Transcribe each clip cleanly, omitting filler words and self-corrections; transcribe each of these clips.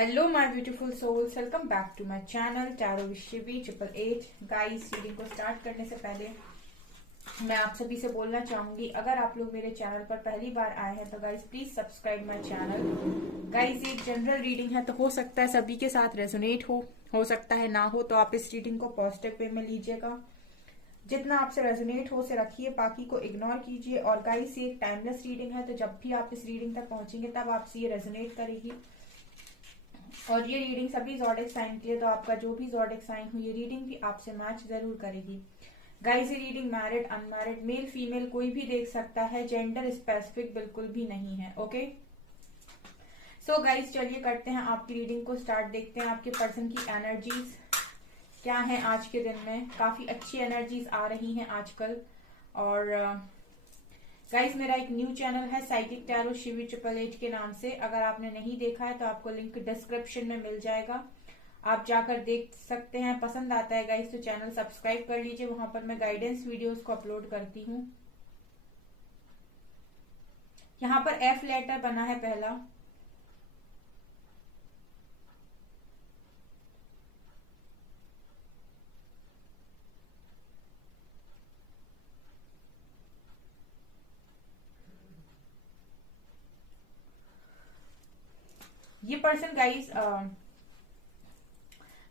Hello my beautiful souls, welcome back to my channel tarot with Shivi 888। Guys, reading को start करने से पहले मैं आप सभी से बोलना चाहूंगी, अगर आप लोग मेरे चैनल पर पहली बार आए हैं तो guys please subscribe my channel. Guys, एक जनरल रीडिंग है तो हो सकता है सभी के साथ रेजोनेट हो सकता है ना हो, तो आप इस रीडिंग को पॉजिटिव वे में लीजिएगा। जितना आपसे रेजोनेट हो उसे रखिए, बाकी को इग्नोर कीजिए। और गाइस, ये एक टाइमलेस रीडिंग है, तो जब भी आप इस रीडिंग तक पहुंचेंगे तब आपसे ये रेजोनेट करेगी। और ये रीडिंग सभी ज़ोडिएक साइन के लिए, तो आपका जो भी ज़ोडिएक साइन हो ये रीडिंग भी आपसे मैच जरूर करेगी। गाइस, ये reading married unmarried male female कोई भी देख सकता है, जेंडर स्पेसिफिक बिल्कुल भी नहीं है। ओके, सो गाइस चलिए करते हैं आपकी रीडिंग को स्टार्ट। देखते हैं आपके पर्सन की एनर्जीज क्या है आज के दिन में। काफी अच्छी एनर्जीज आ रही हैं आजकल। और गाइस, मेरा एक न्यू चैनल है साइकिक टैरो शिवी 888 के नाम से। अगर आपने नहीं देखा है तो आपको लिंक डिस्क्रिप्शन में मिल जाएगा, आप जाकर देख सकते हैं। पसंद आता है गाइस तो चैनल सब्सक्राइब कर लीजिए, वहां पर मैं गाइडेंस वीडियोस को अपलोड करती हूँ। यहाँ पर एफ लेटर बना है पहला। ये पर्सन गाइस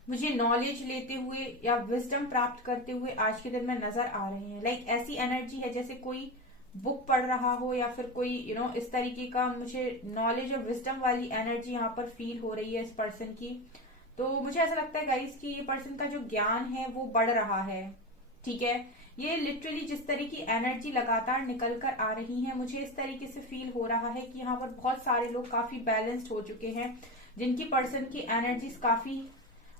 मुझे नॉलेज लेते हुए या विजडम प्राप्त करते हुए आज के दिन में नजर आ रहे हैं। लाइक ऐसी एनर्जी है जैसे कोई बुक पढ़ रहा हो या फिर कोई इस तरीके का मुझे नॉलेज और विजडम वाली एनर्जी यहाँ पर फील हो रही है इस पर्सन की। तो मुझे ऐसा लगता है गाइस कि ये पर्सन का जो ज्ञान है वो बढ़ रहा है। ठीक है, ये लिटरली जिस तरह की एनर्जी लगातार निकल कर आ रही है, मुझे इस तरीके से फील हो रहा है कि यहाँ पर बहुत सारे लोग काफी बैलेंस्ड हो चुके हैं, जिनकी पर्सन की एनर्जीज काफी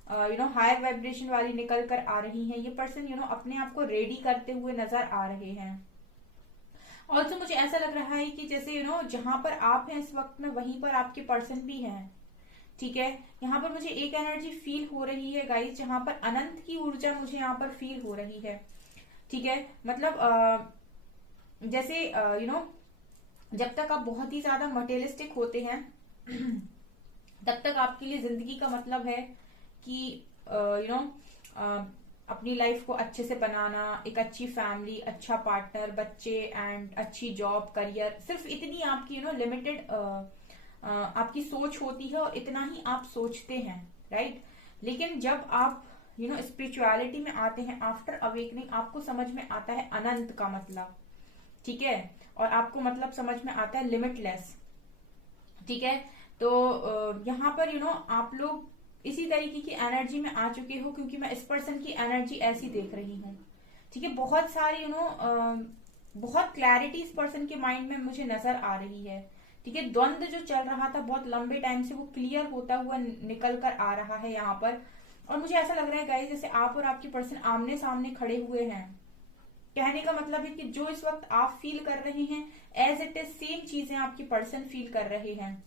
हायर वाइब्रेशन वाली निकल कर आ रही हैं। ये पर्सन अपने आप को रेडी करते हुए नजर आ रहे हैं। ऑल्सो मुझे ऐसा लग रहा है कि जैसे जहां पर आप हैं इस वक्त में वहीं पर आपके पर्सन भी हैं। ठीक है, यहाँ पर मुझे एक एनर्जी फील हो रही है गाइस, जहां पर अनंत की ऊर्जा मुझे यहाँ पर फील हो रही है। ठीक है, मतलब जैसे जब तक आप बहुत ही ज्यादा मटेरियलिस्टिक होते हैं तब तक आपके लिए जिंदगी का मतलब है कि अपनी लाइफ को अच्छे से बनाना, एक अच्छी फैमिली, अच्छा पार्टनर, बच्चे एंड अच्छी जॉब, करियर। सिर्फ इतनी आपकी लिमिटेड आपकी सोच होती है और इतना ही आप सोचते हैं, राइट। लेकिन जब आप स्पिरिचुअलिटी में आते हैं आफ्टर अवेकनिंग, आपको समझ में आता है अनंत का मतलब। ठीक है, और आपको मतलब समझ में आता है लिमिटलेस। ठीक है, तो यहाँ पर आप लोग इसी तरीके की एनर्जी में आ चुके हो, क्योंकि मैं इस पर्सन की एनर्जी ऐसी देख रही हूँ। ठीक है, बहुत सारी बहुत क्लैरिटी इस पर्सन के माइंड में मुझे नजर आ रही है। ठीक है, द्वंद्व जो चल रहा था बहुत लंबे टाइम से वो क्लियर होता हुआ निकल कर आ रहा है यहाँ पर। और मुझे ऐसा लग रहा है गाइस जैसे आप और आपके पर्सन आमने सामने खड़े हुए हैं। कहने का मतलब है कि जो इस वक्त आप फील कर रहे हैं एज इट इज सेम चीजें आपकी पर्सन फील कर रहे हैं।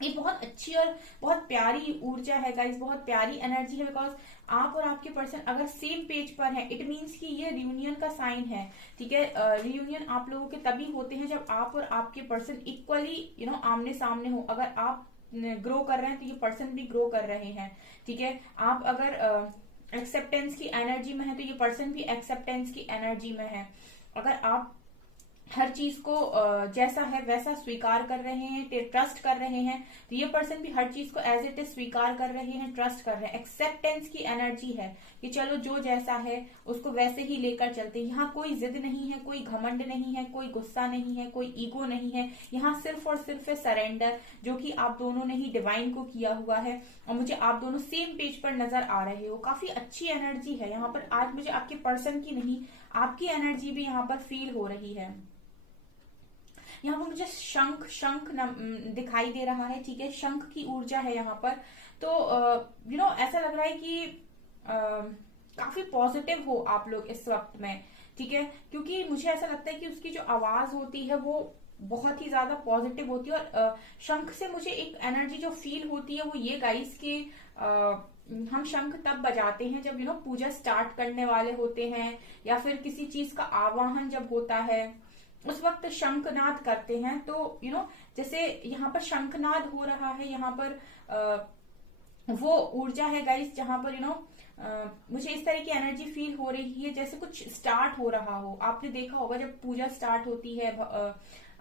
ये बहुत अच्छी और बहुत प्यारी ऊर्जा है गाइस, बहुत प्यारी एनर्जी है। बिकॉज आप और आपके पर्सन अगर सेम पेज पर है, इट मीन्स कि ये रियूनियन का साइन है। ठीक है, रियूनियन आप लोगों के तभी होते हैं जब आप और आपके पर्सन इक्वली आमने सामने हो। अगर आप ग्रो कर रहे हैं तो ये पर्सन भी ग्रो कर रहे हैं। ठीक है, आप अगर एक्सेप्टेंस की एनर्जी में है तो ये पर्सन भी एक्सेप्टेंस की एनर्जी में है। अगर आप हर चीज को जैसा है वैसा स्वीकार कर रहे हैं, ट्रस्ट कर रहे हैं, तो ये पर्सन भी हर चीज को एज इट इज स्वीकार कर रहे हैं, ट्रस्ट कर रहे हैं। एक्सेप्टेंस की एनर्जी है कि चलो जो जैसा है उसको वैसे ही लेकर चलते हैं। यहाँ कोई जिद नहीं है, कोई घमंड नहीं है, कोई गुस्सा नहीं है, कोई ईगो नहीं है। यहाँ सिर्फ और सिर्फ है सरेंडर, जो कि आप दोनों ने ही डिवाइन को किया हुआ है। और मुझे आप दोनों सेम पेज पर नजर आ रहे हो। काफी अच्छी एनर्जी है यहाँ पर। आज मुझे आपके पर्सन की नहीं, आपकी एनर्जी भी यहाँ पर फील हो रही है। यहाँ पर मुझे शंख शंख दिखाई दे रहा है। ठीक है, शंख की ऊर्जा है यहाँ पर। तो ऐसा लग रहा है कि काफी पॉजिटिव हो आप लोग इस वक्त में। ठीक है, क्योंकि मुझे ऐसा लगता है कि उसकी जो आवाज होती है वो बहुत ही ज्यादा पॉजिटिव होती है। और शंख से मुझे एक एनर्जी जो फील होती है वो ये गाइस के हम शंख तब बजाते हैं जब पूजा स्टार्ट करने वाले होते हैं, या फिर किसी चीज का आवाहन जब होता है उस वक्त शंखनाद करते हैं। तो जैसे यहाँ पर शंखनाद हो रहा है, यहाँ पर वो ऊर्जा है गाइस जहां पर मुझे इस तरह की एनर्जी फील हो रही है जैसे कुछ स्टार्ट हो रहा हो। आपने देखा होगा जब पूजा स्टार्ट होती है,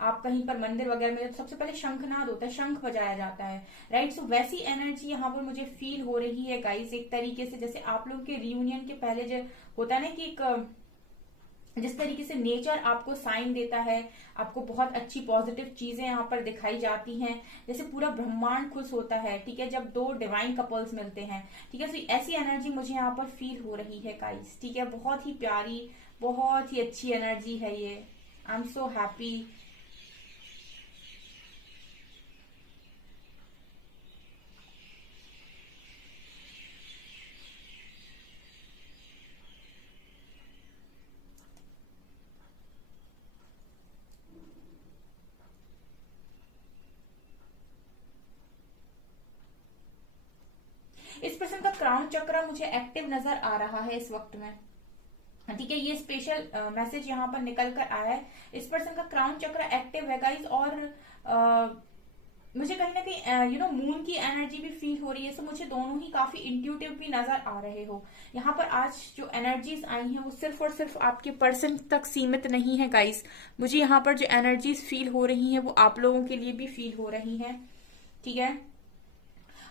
आप कहीं पर मंदिर वगैरह में, तो सबसे पहले शंखनाद होता है, शंख बजाया जाता है, राइट। सो वैसी एनर्जी यहाँ पर मुझे फील हो रही है गाइस, एक तरीके से जैसे आप लोगों के रियूनियन के पहले जो होता है ना कि एक जिस तरीके से नेचर आपको साइन देता है, आपको बहुत अच्छी पॉजिटिव चीजें यहाँ पर दिखाई जाती हैं, जैसे पूरा ब्रह्मांड खुश होता है, ठीक है, जब दो डिवाइन कपल्स मिलते हैं, ठीक है। तो ऐसी एनर्जी मुझे यहाँ पर फील हो रही है गाइस, ठीक है, बहुत ही प्यारी, बहुत ही अच्छी एनर्जी है ये। I am so happy. इस पर्सन का क्राउन चक्र मुझे एक्टिव नजर आ रहा है इस वक्त में, ठीक है। ये स्पेशल मैसेज यहाँ पर निकल कर आया है, इस पर्सन का क्राउन चक्र एक्टिव है गाइस। और मुझे कहीं ना कहीं मून की एनर्जी भी फील हो रही है। सो मुझे दोनों ही काफी इंट्यूटिव भी नजर आ रहे हो। यहाँ पर आज जो एनर्जीज आई हैं वो सिर्फ और सिर्फ आपके पर्सन तक सीमित नहीं है गाइस, मुझे यहाँ पर जो एनर्जीज फील हो रही हैं वो आप लोगों के लिए भी फील हो रही हैं, ठीक है।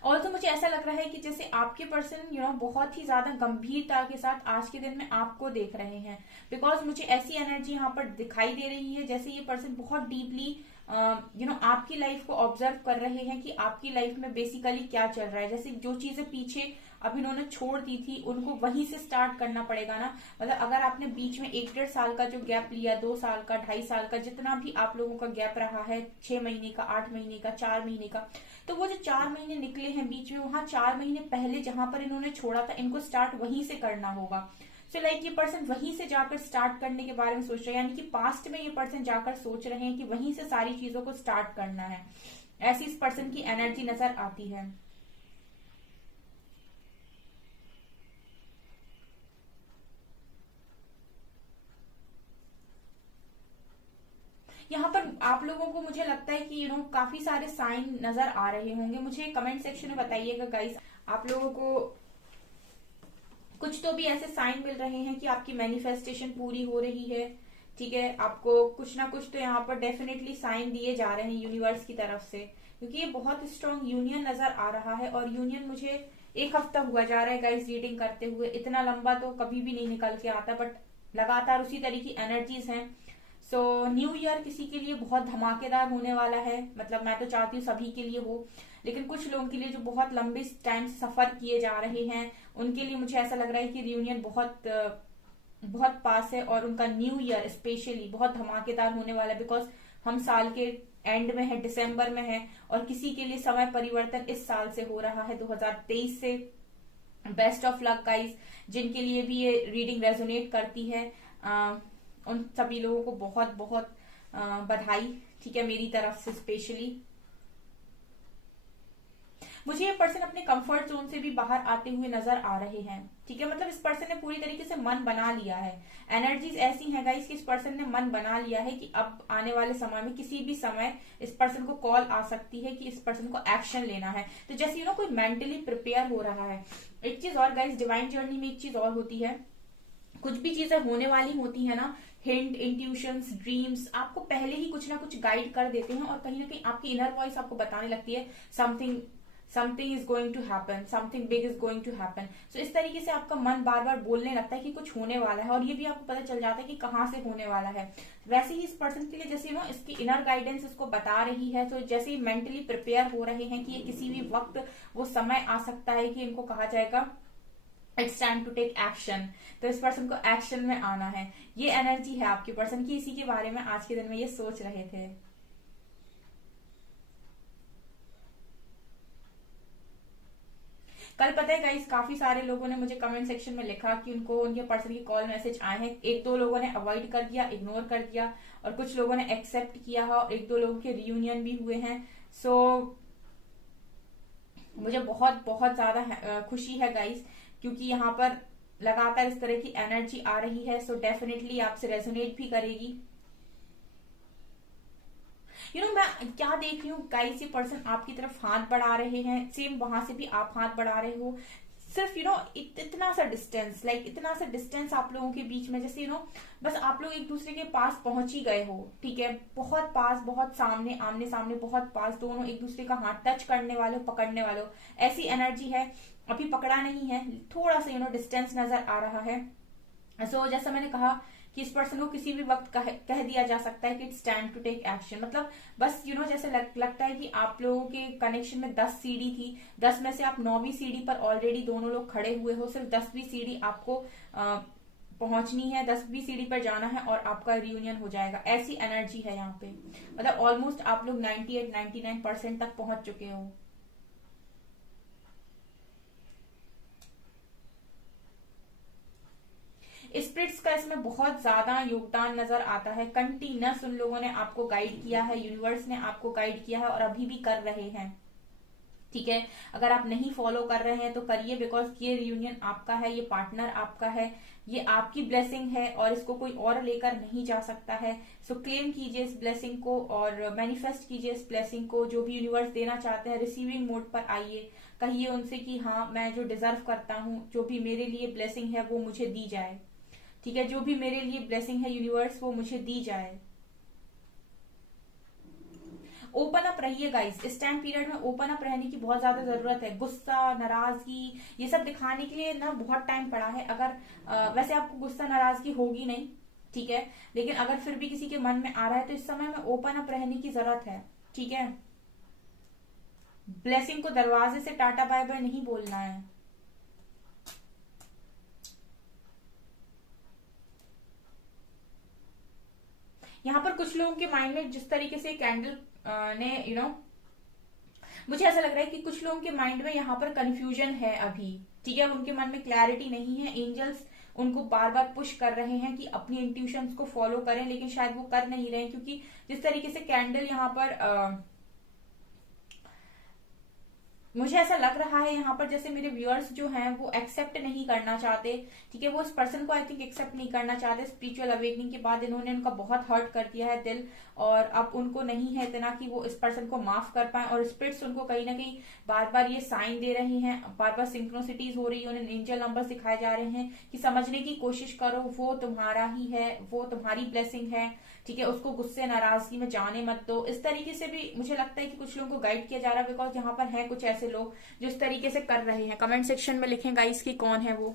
और तो मुझे ऐसा लग रहा है कि जैसे आपके पर्सन बहुत ही ज्यादा गंभीरता के साथ आज के दिन में आपको देख रहे हैं, बिकॉज मुझे ऐसी एनर्जी यहाँ पर दिखाई दे रही है जैसे ये पर्सन बहुत डीपली आपकी लाइफ को ऑब्जर्व कर रहे हैं कि आपकी लाइफ में बेसिकली क्या चल रहा है। जैसे जो चीजें पीछे अब इन्होंने छोड़ दी थी उनको वहीं से स्टार्ट करना पड़ेगा ना। मतलब अगर आपने बीच में 1-1.5 साल का जो गैप लिया, 2 साल का, 2.5 साल का, जितना भी आप लोगों का गैप रहा है, 6 महीने का, 8 महीने का, 4 महीने का, तो वो जो 4 महीने निकले हैं बीच में, वहां 4 महीने पहले जहां पर इन्होंने छोड़ा था इनको स्टार्ट वहीं से करना होगा। सो लाइक ये पर्सन वहीं से जाकर स्टार्ट करने के बारे में सोच रहे हैं, यानी कि पास्ट में ये पर्सन जाकर सोच रहे हैं कि वहीं से सारी चीजों को स्टार्ट करना है। ऐसी इस पर्सन की एनर्जी नजर आती है। यहाँ पर आप लोगों को मुझे लगता है कि काफी सारे साइन नजर आ रहे होंगे। मुझे कमेंट सेक्शन में बताइएगा गाइस, आप लोगों को कुछ तो भी ऐसे साइन मिल रहे हैं कि आपकी मैनिफेस्टेशन पूरी हो रही है, ठीक है। आपको कुछ ना कुछ तो यहाँ पर डेफिनेटली साइन दिए जा रहे हैं यूनिवर्स की तरफ से, क्योंकि ये बहुत स्ट्रॉन्ग यूनियन नजर आ रहा है। और यूनियन मुझे 1 हफ्ता हुआ जा रहा है गाइस रीडिंग करते हुए, इतना लंबा तो कभी भी नहीं निकल के आता, बट लगातार उसी तरह की एनर्जीज हैं। सो न्यू ईयर किसी के लिए बहुत धमाकेदार होने वाला है, मतलब मैं तो चाहती हूँ सभी के लिए हो, लेकिन कुछ लोगों के लिए जो बहुत लंबे टाइम से सफर किए जा रहे हैं उनके लिए मुझे ऐसा लग रहा है कि रियूनियन बहुत बहुत पास है, और उनका न्यू ईयर स्पेशली बहुत धमाकेदार होने वाला है, बिकॉज हम साल के एंड में है, दिसंबर में है, और किसी के लिए समय परिवर्तन इस साल से हो रहा है 2023 से। बेस्ट ऑफ लक गाइस, जिनके लिए भी ये रीडिंग रेजोनेट करती है, उन सभी लोगों को बहुत बहुत बधाई, ठीक है, मेरी तरफ से स्पेशली। मुझे ये पर्सन अपने कंफर्ट जोन से भी बाहर आते हुए नजर आ रहे हैं, ठीक है। मतलब इस पर्सन ने पूरी तरीके से मन बना लिया है। एनर्जीज ऐसी हैं गाइस कि इस पर्सन ने मन बना लिया है कि अब आने वाले समय में किसी भी समय इस पर्सन को कॉल आ सकती है कि इस पर्सन को एक्शन लेना है। तो जैसे कोई मेंटली प्रिपेयर हो रहा है। एक चीज और गाइस, डिवाइन जर्नी में एक चीज और होती है, कुछ भी चीजें होने वाली होती है ना, हिंट, इंट्यूशंस, ड्रीम्स आपको पहले ही कुछ ना कुछ गाइड कर देते हैं, और कहीं ना कहीं आपकी इनर वॉइस आपको बताने लगती है something is going to happen, something big is going to happen. So इस तरीके से आपका मन बार बार बोलने लगता है कि कुछ होने वाला है, और ये भी आपको पता चल जाता है कि कहाँ से होने वाला है। वैसे ही इस पर्सन के लिए जैसे इसकी इनर गाइडेंस इसको बता रही है, तो जैसे ही मेंटली प्रिपेयर हो रहे हैं कि ये किसी भी वक्त वो समय आ सकता है कि इनको कहा जाएगा it's time to take action. तो इस पर्सन को एक्शन में आना है, ये एनर्जी है आपके पर्सन की। इसी के बारे में आज के दिन में ये सोच रहे थे। कल पता है गाइस, काफी सारे लोगों ने मुझे कमेंट सेक्शन में लिखा कि उनको उनके पर्सन की कॉल मैसेज आए हैं। 1-2 लोगों ने अवॉइड कर दिया, इग्नोर कर दिया, और कुछ लोगों ने एक्सेप्ट किया है, और 1-2 लोगों के रियूनियन भी हुए हैं। सो मुझे बहुत बहुत ज्यादा खुशी है गाइस, क्योंकि यहाँ पर लगातार इस तरह की एनर्जी आ रही है। सो डेफिनेटली आपसे रेजोनेट भी करेगी। मैं क्या देख रही हूँ गाइस, ये पर्सन आपकी तरफ हाथ बढ़ा रहे हैं, सेम वहां से भी आप हाथ बढ़ा रहे हो। सिर्फ इतना सा डिस्टेंस, इतना सा डिस्टेंस आप लोगों के बीच में, जैसे बस आप लोग एक दूसरे के पास पहुंच ही गए हो, ठीक है, बहुत पास, बहुत सामने, आमने सामने, बहुत पास, दोनों एक दूसरे का हाथ टच करने वाले हो, पकड़ने वाले हो, ऐसी एनर्जी है। अभी पकड़ा नहीं है, थोड़ा सा डिस्टेंस नजर आ रहा है। जैसा मैंने कहा कि इस पर्सन को किसी भी वक्त कह दिया जा सकता है कि it's time to take action. मतलब बस जैसे लगता है कि आप लोगों के कनेक्शन में 10 सीढ़ी थी, 10 में से आप 9वीं सीढ़ी पर ऑलरेडी दोनों लोग खड़े हुए हो, सिर्फ 10वीं सीढ़ी आपको पहुंचनी है, 10वीं सीढ़ी पर जाना है और आपका रियूनियन हो जाएगा। ऐसी एनर्जी है यहाँ पे। मतलब ऑलमोस्ट आप लोग 98-99% तक पहुंच चुके हो। स्पिरिट्स का इसमें बहुत ज्यादा योगदान नजर आता है। कंटिन्यूस उन लोगों ने आपको गाइड किया है, यूनिवर्स ने आपको गाइड किया है और अभी भी कर रहे हैं, ठीक है। अगर आप नहीं फॉलो कर रहे हैं तो करिए, बिकॉज ये रियूनियन आपका है, ये पार्टनर आपका है, ये आपकी ब्लेसिंग है और इसको कोई और लेकर नहीं जा सकता है। सो क्लेम कीजिए इस ब्लेसिंग को और मैनिफेस्ट कीजिए इस ब्लेसिंग को। जो भी यूनिवर्स देना चाहते हैं, रिसीविंग मोड पर आइए, कहिए उनसे कि हाँ, मैं जो डिजर्व करता हूँ, जो भी मेरे लिए ब्लेसिंग है वो मुझे दी जाए, ठीक है। जो भी मेरे लिए ब्लेसिंग है यूनिवर्स, वो मुझे दी जाए। ओपन अप रहिए गाइस, इस टाइम पीरियड में ओपन अप रहने की बहुत ज्यादा जरूरत है। गुस्सा, नाराजगी, ये सब दिखाने के लिए ना बहुत टाइम पड़ा है। अगर वैसे आपको गुस्सा, नाराजगी होगी नहीं, ठीक है, लेकिन अगर फिर भी किसी के मन में आ रहा है तो इस समय में ओपन अप रहने की जरूरत है, ठीक है। ब्लेसिंग को दरवाजे से टाटा बाय बाय नहीं बोलना है। यहाँ पर कुछ लोगों के माइंड में जिस तरीके से कैंडल ने मुझे ऐसा लग रहा है कि कुछ लोगों के माइंड में यहाँ पर कंफ्यूजन है अभी, ठीक है। उनके मन में क्लैरिटी नहीं है। एंजल्स उनको बार बार पुश कर रहे हैं कि अपनी इंट्यूशंस को फॉलो करें, लेकिन शायद वो कर नहीं रहे हैं, क्योंकि जिस तरीके से कैंडल यहाँ पर मुझे ऐसा लग रहा है यहाँ पर जैसे मेरे व्यूअर्स जो हैं वो एक्सेप्ट नहीं करना चाहते, ठीक है। वो इस पर्सन को आई थिंक एक्सेप्ट नहीं करना चाहते। स्पिरिचुअल अवेकनिंग के बाद इन्होंने उनका बहुत हर्ट कर दिया है दिल, और अब उनको नहीं है इतना कि वो इस पर्सन को माफ कर पाए। और स्पिरिट्स उनको कहीं ना कहीं बार बार ये साइन दे रहे हैं, बार बार सिंक्रोसिटीज हो रही है, उन्हें एंजल नंबर दिखाए जा रहे हैं कि समझने की कोशिश करो, वो तुम्हारा ही है, वो तुम्हारी ब्लेसिंग है, ठीक है। उसको गुस्से, नाराजगी में जाने मत दो। इस तरीके से भी मुझे लगता है कि कुछ लोगों को गाइड किया जा रहा है, बिकॉज यहाँ पर है कुछ ऐसे लोग जो इस तरीके से कर रहे हैं। कमेंट सेक्शन में लिखें गाइस कि कौन है वो।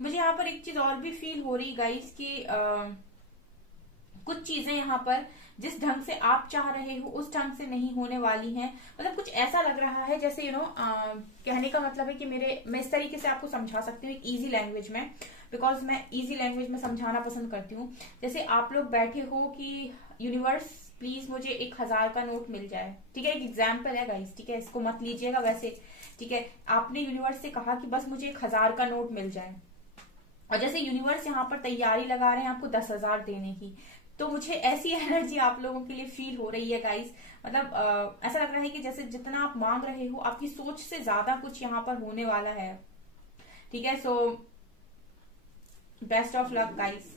मुझे यहाँ पर एक चीज और भी फील हो रही गाइस कि कुछ चीजें यहाँ पर जिस ढंग से आप चाह रहे हो उस ढंग से नहीं होने वाली हैं। मतलब कुछ ऐसा लग रहा है जैसे कहने का मतलब है कि मैं इस तरीके से आपको समझा सकती हूँ एक इजी लैंग्वेज में, बिकॉज मैं इजी लैंग्वेज में समझाना पसंद करती हूँ। जैसे आप लोग बैठे हो कि यूनिवर्स प्लीज मुझे 1000 का नोट मिल जाए, ठीक है। एक एग्जाम्पल है गाइस, ठीक है, इसको मत लीजिएगा वैसे, ठीक है। आपने यूनिवर्स से कहा कि बस मुझे 1000 का नोट मिल जाए, और जैसे यूनिवर्स यहाँ पर तैयारी लगा रहे हैं आपको 10,000 देने की। तो मुझे ऐसी एनर्जी आप लोगों के लिए फील हो रही है गाइस। मतलब ऐसा लग रहा है कि जैसे जितना आप मांग रहे हो आपकी सोच से ज्यादा कुछ यहाँ पर होने वाला है, ठीक है। So best of luck guys.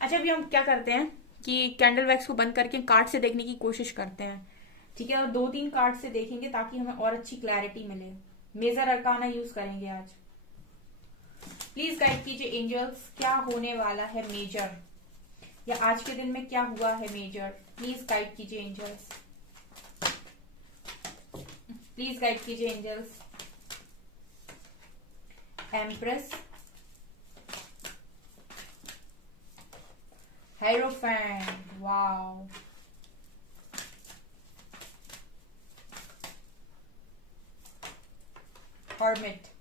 अच्छा, अभी हम क्या करते हैं कि कैंडल वैक्स को बंद करके कार्ड से देखने की कोशिश करते हैं, ठीक है। और 2-3 कार्ड से देखेंगे ताकि हमें और अच्छी क्लैरिटी मिले। मेजर अरकाना यूज करेंगे आज। प्लीज गाइड कीजिए एंजल्स, क्या होने वाला है मेजर, या आज के दिन में क्या हुआ है मेजर। प्लीज गाइड कीजिए एंजल्स, प्लीज गाइड कीजिए angels. Empress, hierophant, wow, hermit,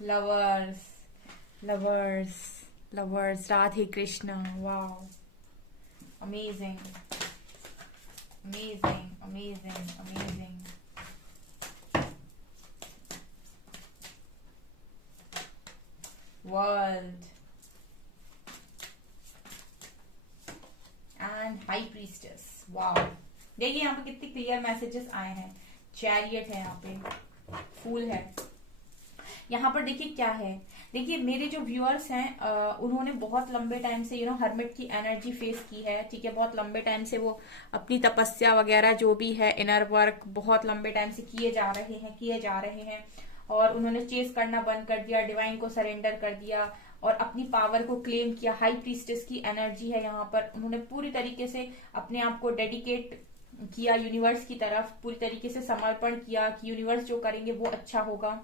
lovers, lovers, lovers, Radhe Krishna, wow, amazing, amazing, amazing, amazing. World and high priestess, wow. देखिए यहाँ पे कितने क्लियर मैसेजेस आए हैं। चैरियट है, यहाँ पे फूल है। यहाँ पर देखिए क्या है, देखिए मेरे जो व्यूअर्स हैं उन्होंने बहुत लंबे टाइम से हर्मिट की एनर्जी फेस की है, ठीक है। बहुत लंबे टाइम से वो अपनी तपस्या वगैरह जो भी है, इनर वर्क बहुत लंबे टाइम से किए जा रहे हैं और उन्होंने चेस करना बंद कर दिया, डिवाइन को सरेंडर कर दिया और अपनी पावर को क्लेम किया। हाई प्रीस्टेस की एनर्जी है यहाँ पर। उन्होंने पूरी तरीके से अपने आप को डेडिकेट किया यूनिवर्स की तरफ, पूरी तरीके से समर्पण किया कि यूनिवर्स जो करेंगे वो अच्छा होगा।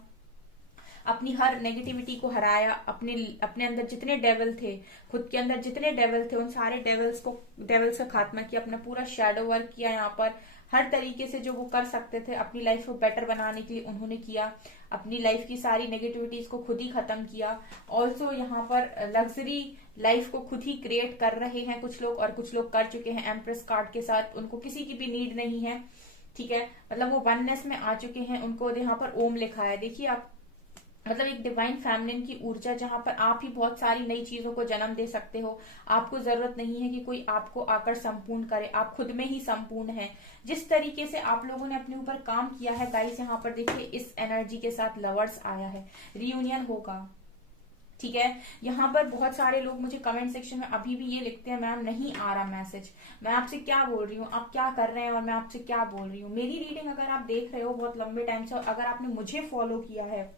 अपनी हर नेगेटिविटी को हराया, अपने अंदर जितने डेविल थे, खुद के अंदर जितने डेविल थे, उन सारे डेविल्स का खात्मा किया, अपना पूरा शैडो वर्क किया। यहाँ पर हर तरीके से जो वो कर सकते थे अपनी लाइफ को बेटर बनाने के लिए उन्होंने किया। अपनी लाइफ की सारी नेगेटिविटीज को खुद ही खत्म किया। ऑल्सो यहाँ पर लग्जरी लाइफ को खुद ही क्रिएट कर रहे हैं कुछ लोग, और कुछ लोग कर चुके हैं एम्प्रेस कार्ड के साथ। उनको किसी की भी नीड नहीं है, ठीक है। मतलब वो वननेस में आ चुके हैं। उनको यहाँ पर ओम लिखा है, देखिए आप, मतलब एक डिवाइन फेमिनिन की ऊर्जा, जहां पर आप ही बहुत सारी नई चीजों को जन्म दे सकते हो। आपको जरूरत नहीं है कि कोई आपको आकर संपूर्ण करे, आप खुद में ही संपूर्ण हैं। जिस तरीके से आप लोगों ने अपने ऊपर काम किया है गाइस, यहाँ पर देखिए इस एनर्जी के साथ लवर्स आया है, रियूनियन होगा, ठीक है। यहाँ पर बहुत सारे लोग मुझे कमेंट सेक्शन में अभी भी ये लिखते हैं, मैम नहीं आ रहा मैसेज, मैं आपसे क्या बोल रही हूँ, आप क्या कर रहे हैं और मैं आपसे क्या बोल रही हूँ। मेरी रीडिंग अगर आप देख रहे हो बहुत लंबे टाइम से और अगर आपने मुझे फॉलो किया है,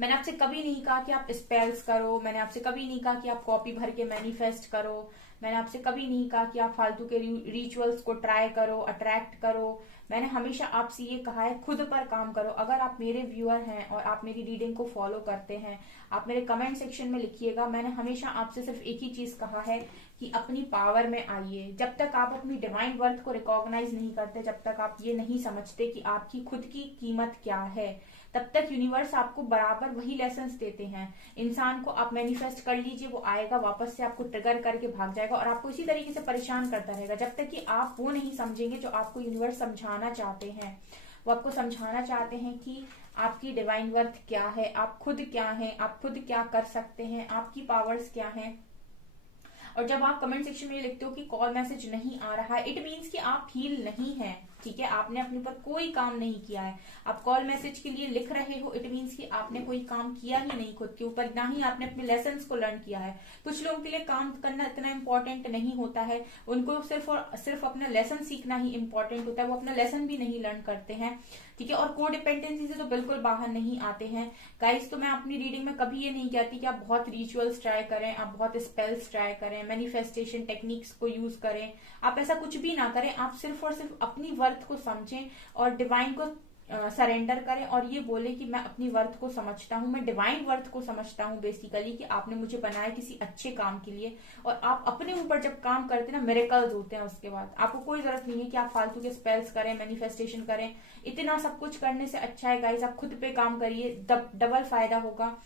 मैंने आपसे कभी नहीं कहा कि आप स्पेल्स करो, मैंने आपसे कभी नहीं कहा कि आप कॉपी भर के मैनिफेस्ट करो, मैंने आपसे कभी नहीं कहा कि आप फालतू के रिचुअल्स को ट्राई करो, अट्रैक्ट करो। मैंने हमेशा आपसे ये कहा है खुद पर काम करो। अगर आप मेरे व्यूअर हैं और आप मेरी रीडिंग को फॉलो करते हैं, आप मेरे कमेंट सेक्शन में लिखिएगा, मैंने हमेशा आपसे सिर्फ एक ही चीज कहा है कि अपनी पावर में आइए। जब तक आप अपनी डिवाइन वर्थ को रिकॉग्नाइज नहीं करते, जब तक आप ये नहीं समझते कि आपकी खुद की कीमत क्या है, तब तक यूनिवर्स आपको बराबर वही लेसन्स देते हैं। इंसान को आप मैनिफेस्ट कर लीजिए, वो आएगा वापस से आपको ट्रिगर करके भाग जाएगा और आपको इसी तरीके से परेशान करता रहेगा जब तक कि आप वो नहीं समझेंगे जो आपको यूनिवर्स समझाना चाहते हैं। वो आपको समझाना चाहते हैं कि आपकी डिवाइन वर्थ क्या है, आप खुद क्या हैं, आप खुद क्या कर सकते हैं, आपकी पावर्स क्या हैं। और जब आप कमेंट सेक्शन में लिखते हो कि कॉल मैसेज नहीं आ रहा है, इट मीन्स कि आप हील नहीं है, ठीक है। आपने अपने ऊपर कोई काम नहीं किया है। आप कॉल मैसेज के लिए लिख रहे हो, इट मीन्स कि आपने कोई काम किया ही नहीं खुद के ऊपर, ना ही आपने अपने लेसन्स को लर्न किया है। कुछ लोगों के लिए काम करना इतना इम्पोर्टेंट नहीं होता है, उनको सिर्फ और सिर्फ अपना लेसन सीखना ही इम्पोर्टेंट होता है, वो अपना लेसन भी नहीं लर्न करते हैं, ठीक है। और कोडिपेंडेंसी से तो बिल्कुल बाहर नहीं आते हैं गाइस। तो मैं अपनी रीडिंग में कभी ये नहीं कहती कि आप बहुत रिचुअल्स ट्राई करें, आप बहुत स्पेल्स ट्राई करें, मैनिफेस्टेशन टेक्निक्स को यूज करें, आप ऐसा कुछ भी ना करें। आप सिर्फ और सिर्फ अपनी वर्थ को समझें और डिवाइन को सरेंडर करें और ये बोले कि मैं अपनी वर्थ को समझता हूँ, मैं डिवाइन वर्थ को समझता हूँ बेसिकली, कि आपने मुझे बनाया किसी अच्छे काम के लिए। और आप अपने ऊपर जब काम करते हैं ना, मिरेकल्स होते हैं उसके बाद। आपको कोई जरूरत नहीं है कि आप फालतू के स्पेल्स करें, मैनिफेस्टेशन करें। इतना सब कुछ करने से अच्छा है गाइस, आप खुद पे काम करिए, डबल फायदा होगा।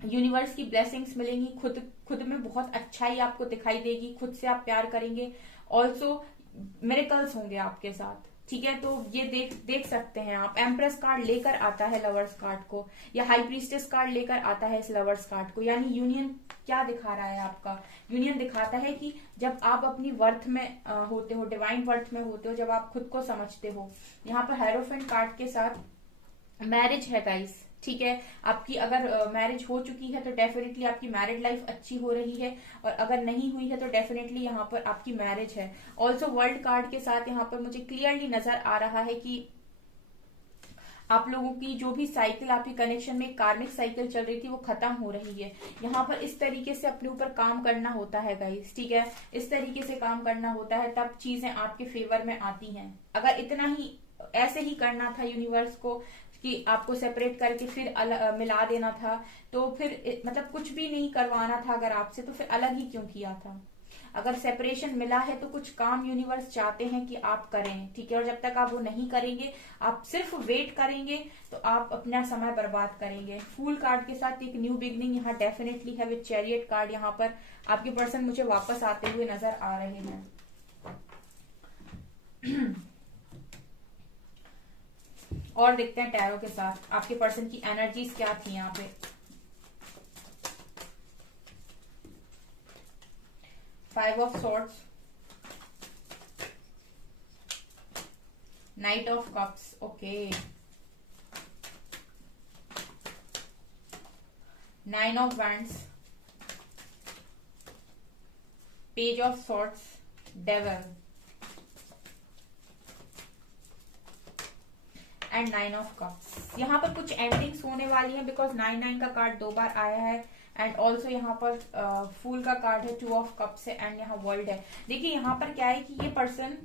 यूनिवर्स की ब्लेसिंग्स मिलेंगी, खुद में बहुत अच्छाई आपको दिखाई देगी, खुद से आप प्यार करेंगे, ऑल्सो मिरेकल्स होंगे आपके साथ, ठीक है। तो ये देख सकते हैं आप, एम्प्रेस कार्ड लेकर आता है लवर्स कार्ड को, या हाई प्रीस्टेस कार्ड लेकर आता है इस लवर्स कार्ड को। यानी यूनियन क्या दिखा रहा है आपका, यूनियन दिखाता है कि जब आप अपनी वर्थ में होते हो, डिवाइन वर्थ में होते हो, जब आप खुद को समझते हो। यहाँ पर हेरोफेंट कार्ड के साथ मैरिज है गाइस, ठीक है। आपकी अगर मैरिज हो चुकी है तो डेफिनेटली आपकी मैरिड लाइफ अच्छी हो रही है, और अगर नहीं हुई है तो डेफिनेटली यहाँ पर आपकी मैरिज है। ऑल्सो वर्ल्ड कार्ड के साथ यहाँ पर मुझे क्लियरली नजर आ रहा है कि आप लोगों की जो भी साइकिल, आपकी कनेक्शन में कार्मिक साइकिल चल रही थी, वो खत्म हो रही है। यहाँ पर इस तरीके से अपने ऊपर काम करना होता है गाइस, ठीक है। इस तरीके से काम करना होता है, तब चीजें आपके फेवर में आती हैं। अगर इतना ही ऐसे ही करना था यूनिवर्स को कि आपको सेपरेट करके फिर मिला देना था, तो फिर मतलब कुछ भी नहीं करवाना था अगर आपसे, तो फिर अलग ही क्यों किया था। अगर सेपरेशन मिला है तो कुछ काम यूनिवर्स चाहते हैं कि आप करें, ठीक है। और जब तक आप वो नहीं करेंगे, आप सिर्फ वेट करेंगे, तो आप अपना समय बर्बाद करेंगे। फूल कार्ड के साथ एक न्यू बिगनिंग यहाँ डेफिनेटली है। विद चैरियट कार्ड यहाँ पर आपके पर्सन मुझे वापस आते हुए नजर आ रहे हैं। और देखते हैं टैरो के साथ आपके पर्सन की एनर्जीज क्या थी यहाँ पे। 5 of swords, night of cups, okay, 9 of wands, page of swords, devil and 9 of cups. यहाँ पर कुछ एंडिंग्स होने वाली है, बिकॉज 9 का कार्ड 2 बार आया है। एंड ऑल्सो यहाँ पर फूल का कार्ड है, 2 ऑफ कप्स है, एंड यहाँ वर्ल्ड है। देखिए यहाँ पर क्या है कि ये पर्सन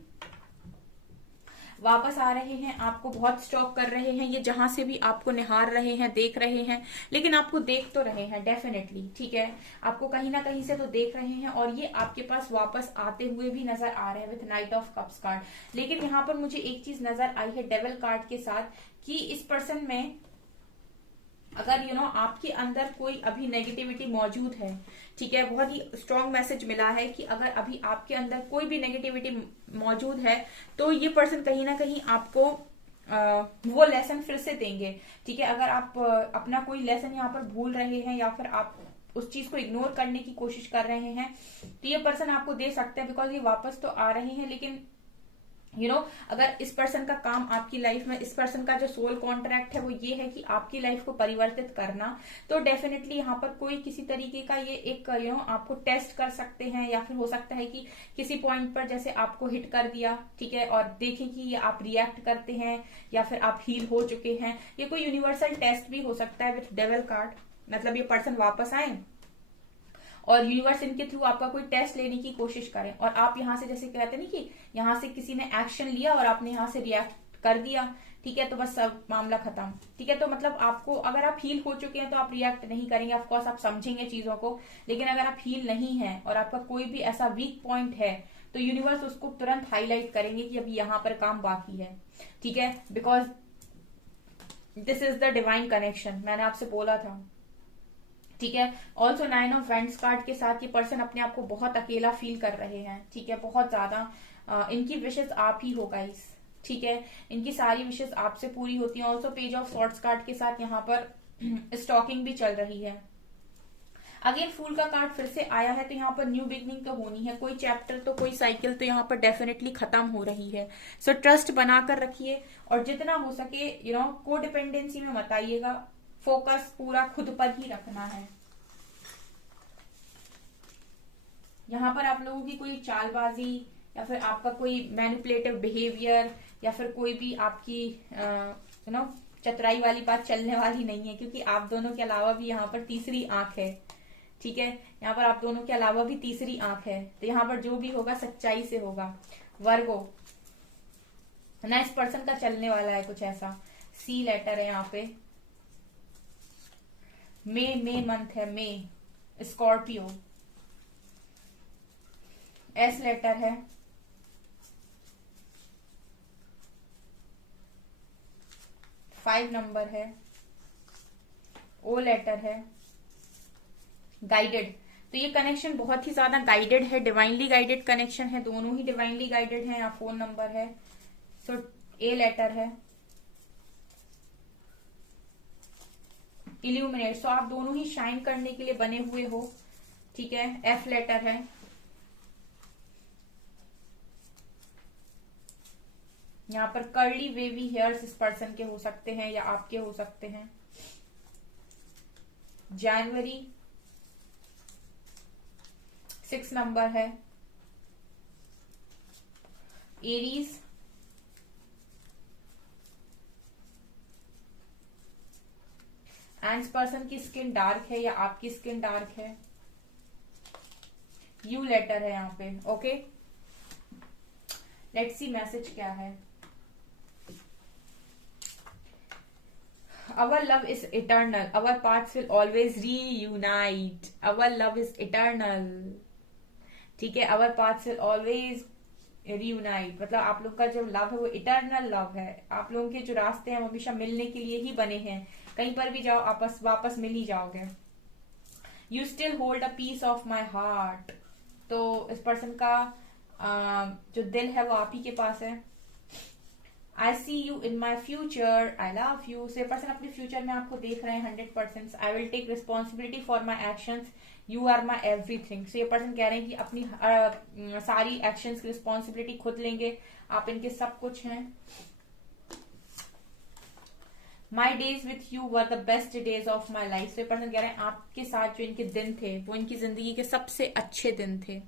वापस आ रहे हैं, आपको बहुत स्टॉक कर रहे हैं, ये जहां से भी आपको निहार रहे हैं, देख रहे हैं, लेकिन आपको देख तो रहे हैं डेफिनेटली, ठीक है। आपको कहीं ना कहीं से तो देख रहे हैं, और ये आपके पास वापस आते हुए भी नजर आ रहे हैं with night of cups card. लेकिन यहाँ पर मुझे एक चीज नजर आई है डेविल कार्ड के साथ, कि इस पर्सन में अगर आपके अंदर कोई अभी नेगेटिविटी मौजूद है, ठीक है, बहुत ही स्ट्रॉन्ग मैसेज मिला है कि अगर अभी आपके अंदर कोई भी नेगेटिविटी मौजूद है, तो ये पर्सन कहीं ना कहीं आपको वो लेसन फिर से देंगे, ठीक है। अगर आप अपना कोई लेसन यहाँ पर भूल रहे हैं, या फिर आप उस चीज को इग्नोर करने की कोशिश कर रहे हैं, तो ये पर्सन आपको दे सकते हैं, बिकॉज ये वापस तो आ रहे हैं। लेकिन अगर इस पर्सन का काम आपकी लाइफ में, इस पर्सन का जो सोल कॉन्ट्रैक्ट है वो ये है कि आपकी लाइफ को परिवर्तित करना, तो डेफिनेटली यहाँ पर कोई किसी तरीके का ये एक आपको टेस्ट कर सकते हैं, या फिर हो सकता है कि किसी पॉइंट पर जैसे आपको हिट कर दिया, ठीक है, और देखें कि ये आप रिएक्ट करते हैं या फिर आप हील हो चुके हैं। ये कोई यूनिवर्सल टेस्ट भी हो सकता है विथ डेविल कार्ड, मतलब ये पर्सन वापस आए और यूनिवर्स इनके थ्रू आपका कोई टेस्ट लेने की कोशिश करें, और आप यहाँ से जैसे कहते हैं ना कि यहाँ से किसी ने एक्शन लिया और आपने यहाँ से रिएक्ट कर दिया, ठीक है, तो बस सब मामला खत्म, ठीक है। तो मतलब आपको, अगर आप हील हो चुके हैं तो आप रिएक्ट नहीं करेंगे, ऑफकोर्स आप समझेंगे चीजों को। लेकिन अगर आप हील नहीं है और आपका कोई भी ऐसा वीक पॉइंट है, तो यूनिवर्स उसको तुरंत हाईलाइट करेंगे कि अभी यहाँ पर काम बाकी है, ठीक है, because this is the divine connection, मैंने आपसे बोला था, ठीक है। ऑल्सो 9 ऑफ वैंड्स कार्ड के साथ ये पर्सन अपने आप को बहुत अकेला फील कर रहे हैं, ठीक है, बहुत ज्यादा। इनकी विशेष आप ही हो गाइस, ठीक है, इनकी सारी विशेष आपसे पूरी होती हैं। Also page of swords card के साथ यहाँ पर स्टॉकिंग भी चल रही है। अगेन फूल का कार्ड फिर से आया है, तो यहाँ पर न्यू बिगनिंग तो होनी है, कोई चैप्टर तो कोई साइकिल तो यहाँ पर डेफिनेटली खत्म हो रही है। सो ट्रस्ट बनाकर रखिए, और जितना हो सके कोडिपेंडेंसी में मत आइएगा, फोकस पूरा खुद पर ही रखना है। यहाँ पर आप लोगों की कोई चालबाजी या फिर आपका कोई मैनिपुलेटिव बिहेवियर या फिर कोई भी आपकी चतुराई वाली बात चलने वाली नहीं है, क्योंकि आप दोनों के अलावा भी यहाँ पर तीसरी आंख है, ठीक है। यहाँ पर आप दोनों के अलावा भी तीसरी आंख है, तो यहाँ पर जो भी होगा सच्चाई से होगा। वर्गो ना, इस पर्सन का चलने वाला है कुछ ऐसा। सी लेटर है यहाँ पे, मे मंथ है, मे स्कॉर्पियो। एस लेटर है, फाइव नंबर है, ओ लेटर है, गाइडेड। तो ये कनेक्शन बहुत ही ज्यादा गाइडेड है, डिवाइनली गाइडेड कनेक्शन है, दोनों ही डिवाइनली गाइडेड है। यहाँ फोन नंबर है, सो ए लेटर है, इल्यूमिनेट, सो आप दोनों ही शाइन करने के लिए बने हुए हो, ठीक है। एफ लेटर है, यहाँ पर कर्ली वेवी हेयर्स इस पर्सन के हो सकते हैं या आपके हो सकते हैं। जनवरी 6 नंबर है, एरीज, एंड पर्सन की स्किन डार्क है या आपकी स्किन डार्क है। यू लेटर है यहाँ पे, ओके। लेट्स सी मैसेज क्या है। Our love is eternal. Our paths will always reunite. Our love is eternal. ठीक है, our paths will always reunite, मतलब आप लोग का जो लव है वो इटर्नल लव है। आप लोगों के जो रास्ते हैं वो हमेशा मिलने के लिए ही बने हैं, कहीं पर भी जाओ आपस वापस मिल ही जाओगे। You still hold a piece of my heart, तो इस पर्सन का जो दिल है वो आप ही के पास है। I see you in my future, I love you, से पर्सन अपने फ्यूचर में आपको देख रहे हैं 100%। I will take responsibility for my actions, you are my everything. So ये पर्सन कह रहे हैं कि अपनी सारी एक्शंस की रिस्पॉन्सिबिलिटी खुद लेंगे, आप इनके सब कुछ हैं। My days with you were the best days of my life, so ये पर्सन कह रहे हैं आपके साथ जो इनके दिन थे वो इनकी जिंदगी के सबसे अच्छे दिन थे।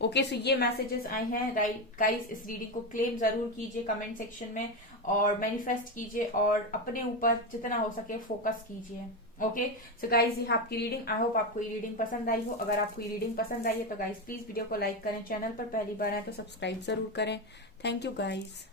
ओके, सो ये मैसेजेस आए हैं। राइट गाइस, इस रीडिंग को क्लेम जरूर कीजिए कमेंट सेक्शन में और मैनिफेस्ट कीजिए और अपने ऊपर जितना हो सके फोकस कीजिए। ओके, सो गाइज ये आपकी रीडिंग, आई होप आपको ये रीडिंग पसंद आई हो। अगर आपको ये रीडिंग पसंद आई है तो गाइज प्लीज वीडियो को लाइक करें, चैनल पर पहली बार आए तो सब्सक्राइब जरूर करें। Thank you guys.